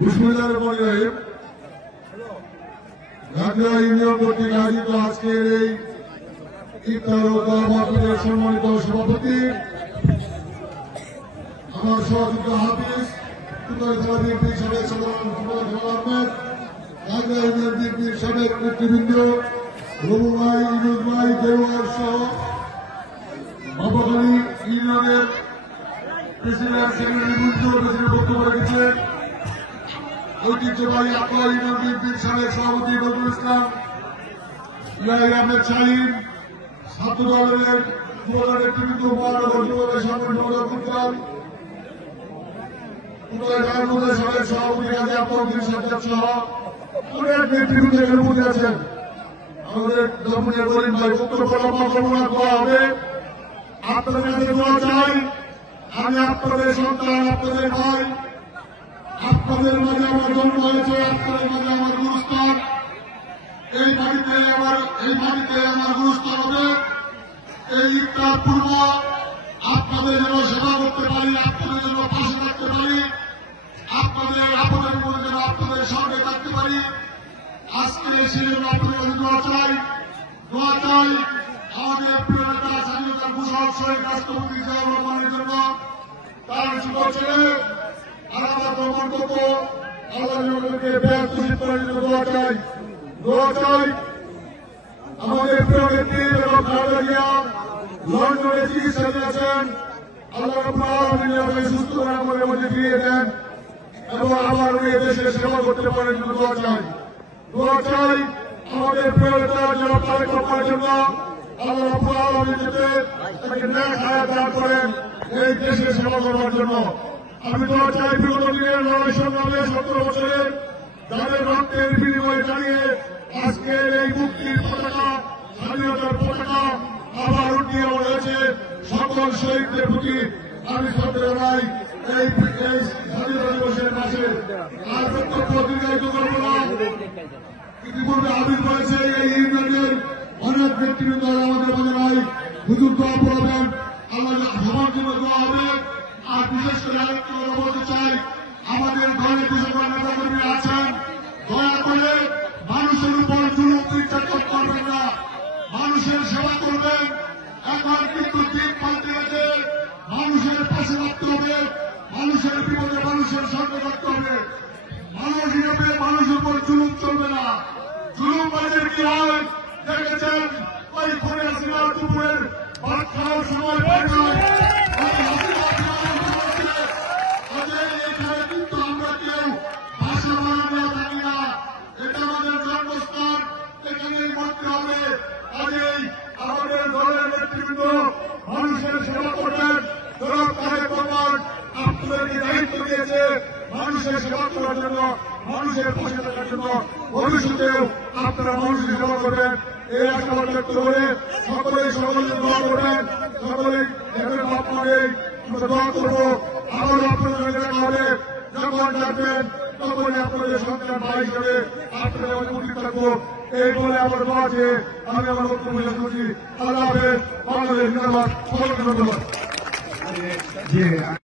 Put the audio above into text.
বিসমিল্লাহির গাজীপুর ইউনিয়ন কর্তৃক আয়োজিত আজকের এই ইফতার ও দোয়া মাহফিলের সম্মানিত সভাপতি আমার সহযোগী হাফিজ বিএনপির সাবেক সাধারণ আহমেদ, গাজীপুর ইউনিয়ন বিএনপির সাবেক নেতৃবৃন্দ রবু ভাই, ইনুজ ভাই, দেওয়ার সহ বাবাখালী ইউনিয়নের প্রেসিডেন্ট সেক্রেটারি বক্তব্য রেখেছেন। ঐতিহ্যবাহী আকবর ইউনিয়ন বিএনপির সাবেক সভাপতি নজরুল ইসলাম, ইলাহি আহমেদ শাহিন, ছাত্র দলের যুবদল নেতৃবৃন্দ, মহানগর যুবদলের সংগঠন ফুটবল উত্তর সাবেক সভাপতি গাজী আব্দুল সাজ্জাদ সহ অনেক নেতৃবৃন্দ এখানে উপস্থিত আছেন। আমাদের জম্মুনের করিম ভাই বক্তব্য লম্বা কল্পনা করা হবে। আপনাদের কাছে দোয়া চাই, আমি আপনাদের সন্তান, আপনাদের ভাই, আপনাদের মাঝে আমার জন্ম হয়েছে, আপনাদের মাঝে আমার গুরুস্থান, এই বাড়িতে আমার গুরুস্থান হবে। এই ইফতার পূর্ব আপনাদের যেন সেবা করতে পারি, আপনাদের যেন পাশে থাকতে পারি, আপনাদের আপদের মধ্যে যেন আপনাদের সঙ্গে থাকতে পারি। আজকে এসে যেন আপনাদের কাছে দোয়া চাই আমাদের প্রিয় নেতা স্বাধীনতার ঘোষক শহীদ রাষ্ট্রপতি জিয়াউর রহমানের জন্য, তার ছোট ছেলে আলাদা ভ্রমণ করত আল্লাহকে ব্যাগ খুশি করার জন্য দোয়া চাই। আমাদের প্রিয় নেত্রী এবং খালেদা জিয়া লন্ডনে চিকিৎসা দিয়েছেন, আল্লাহ রাব্বুল আলামিন সুস্থ করে মধ্যে ফিরিয়ে দেন এবং আবার উনি দেশে সেবা করতে পারেন জন্য দোয়া চাই। আমাদের প্রিয় নেতা জনাব তারেক রহমানের জন্য আল্লাহ রাব্বুল আলামিন যাতে তাকে নেক হায়াত দান করেন এই দেশে সেবা করবার জন্য। আমি দোয়া চাই বিগত দিনের লড়াই সংগ্রামে 17 বছরের যাদের রক্তের বিনিময়ে দাঁড়িয়ে আজকের এই মুক্তির পতাকা, স্বাধীনতার পতাকা আবার উঠিয়ে রয়েছে, সকল শহীদদের প্রতি আমি শ্রদ্ধা জানাই। এই স্বাধীনতা দিবসের মাসে আর বক্তব্য দীর্ঘায়িত করব না। ইতিপূর্বে আবির করেছে এই ইউনিয়নের অনেক ব্যক্তিবৃন্দ আমাদের মাঝে নাই, হুজুর দোয়া পড়াবেন, আল্লাহ সবার জন্য দোয়া হবে। আর বিশেষ করে আরেকটু বলতে চাই, আমাদের ঘরে যে সকল নেতাকর্মীরা আছেন, দয়া করে মানুষের উপর জুলুম নির্যাতন করবেন না, মানুষের সেবা করবেন। এখন কিন্তু দিন পাল্টে গেছে, মানুষের পাশে রাখতে হবে, মানুষের বিপদে মানুষের সঙ্গে রাখতে হবে। মানুষ হিসেবে মানুষের উপর জুলুম চলবে না। জুলুম বাজের কি হয় দেখেছেন, ওই ঘরে আসিনা দুপুরের ভাত খাওয়ার সময় পায় না। কিন্তু আমরা কেউ ভাষা বানানো থাকি না, এটা আমাদের জন্মস্থান, এখানেই মরতে হবে। কাজেই আমাদের দলের নেতৃবৃন্দ মানুষের সেবা করবেন। জনাব তারেক রহমান আপনাদেরকে দায়িত্ব দিয়েছে মানুষের সেবা করার জন্য, মানুষের পাশে থাকার জন্য। ভবিষ্যতেও আপনারা মানুষের সেবা করবেন এই আশাবাদ ব্যক্ত করে সকলেই দোয়া করবেন। সকলেই আপনাদের দোয়া করবো। আবারও আপনাদের দেখা হবে, যখন ডাকবেন তখনই আপনাদের সন্তান ভাই হিসেবে আপনাদের উপস্থিত থাকবো। এই বলে আমার দোয়া আছে, আমি আমার বক্তব্য শেষ করছি। আল্লাহ হাফেজ। বাংলাদেশ জিন্দাবাদ। সকলকে ধন্যবাদ।